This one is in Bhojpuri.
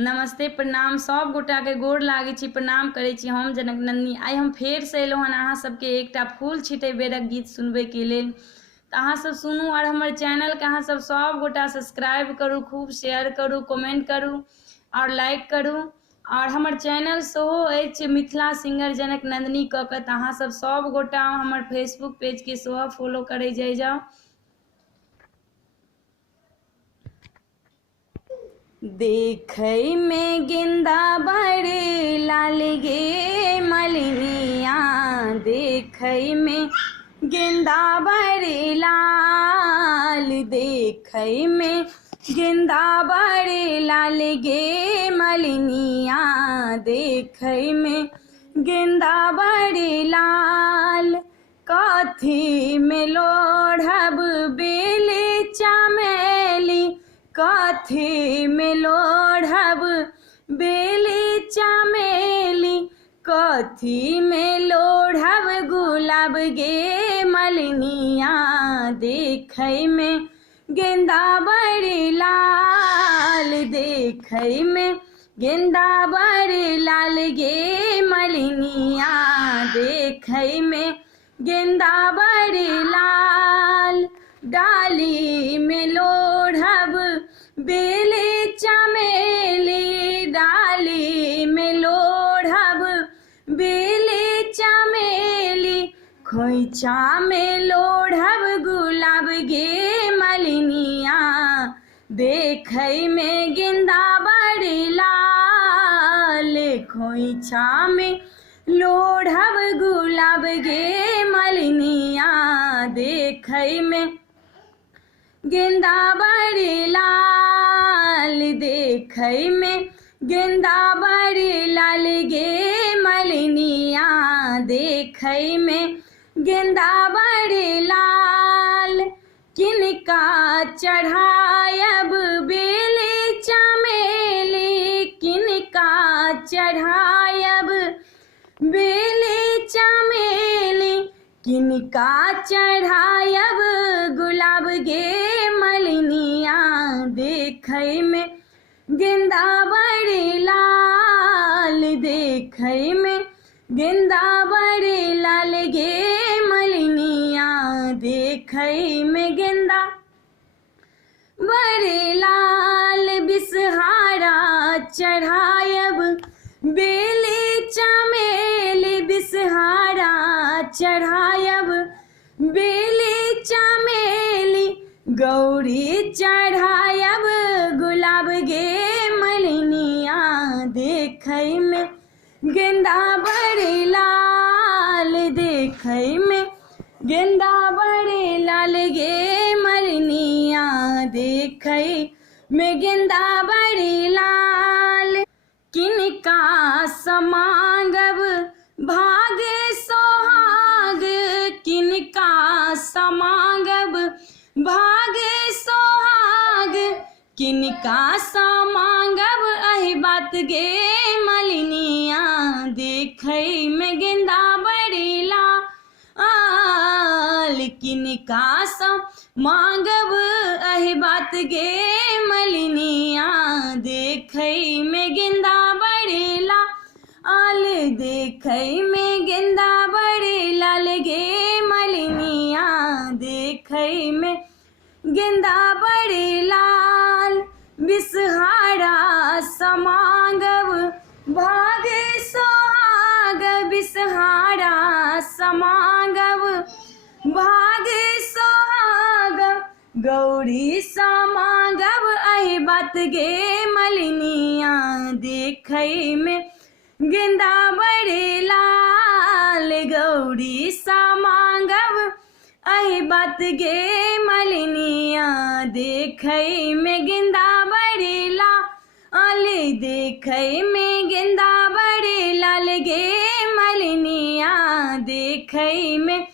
नमस्ते प्रणाम सब गोटा के गोर लागे छी, प्रणाम करे छी। हम जनक नंदिनी आई हम फेर से एलहुँ हन अहाँ सबके एकटा फूल छिटे बेरक गीत सुनबे के लेल। तो अहाँ सब सुनू और हमर चैनल के अहाँ सब गोटा सब्सक्राइब करू, खूब शेयर करू, कमेंट करू और लाइक करू। और हमर चैनल सेहो अछि मिथिला सिंगर जनक नंदिनी क के, अहाँ सब गोटा हमर फेसबुक पेज के सेहो फॉलो करे जाइ जाओ। देखै में गेंदा बड़े लाल गे मलिनिया, देखै में गेंदा बड़े लाल, देखै में गेंदा बड़े लाल गे मलिनिया, देखै में गेंदा बड़े लाल। कथी में लोढ़ब बेले चमेली, कथी में लोढ़ब बेली चमेली, कथी में लोढ़ब गुलाब गे मलिनिया, देखै में गेंदा बड़े लाल, देखै में गेंदा बड़े लाल गे मलिनिया, देखै में गेंदा बड़े लाल। डाली में लोढ़ब बेले चमेली, डाली में लोढ़ब बेले चमेली, खोइछा में लोढ़ब गुलाब गे मलिनिया, देखै में गेंदा बड़े लाल, खोइछा में लोढ़ब गुलाब गे मलिनिया, देखै में गेंदा बड़े लाल, देखै में गेंदा बड़े लाल गे मलिनिया, देखै में गेंदा बड़े लाल। किनका चढ़ायब बेले चमेली, किनका चढ़ायब बेले चमेली, किनका चढ़ायब गुलाब गे मलिनिया, देखै में गेंदा बड़े लाल, देखै में गेंदा बड़े लाल गे मलिनिया, देखै में गेंदा बड़े लाल। बिसहारा चढ़ायब बेले चमेली, बिसहारा चढ़ायब बेले चमेली, गौरी चढ़ायब गुलाब गे मलिनिया, देखै में गेंदा बड़े लाल, देखै में गेंदा बड़े लाल गे मलिनिया, देखै में गेंदा बड़े लाल। किनका समांगब भागे सोहाग, किनका समांगब भागे सोहाग, किनका समांगब अहि बात गे मलिनिया, देखै में गेंदा बड़े लाल, किनका समांगब अहि बात गे मलिनिया, देखै में गेंदा बड़े लाल, देखै में गेंदा बड़े लाल गे मलिनिया, देखै में गेंदा बड़े लाल। बिसहारा समांगब भागे सोहाग, बिसहारा समांगब भागे सोहाग, गौरी समांगब अहि बात गे मलिनिया, देखै में गेंदा बड़े लाल, गौरी समांगब अहि बात गे मलिनिया, देखै में गेंदा बड़े लाल, देखै में गेंदा बड़े लाल गे मलिनिया, देखै में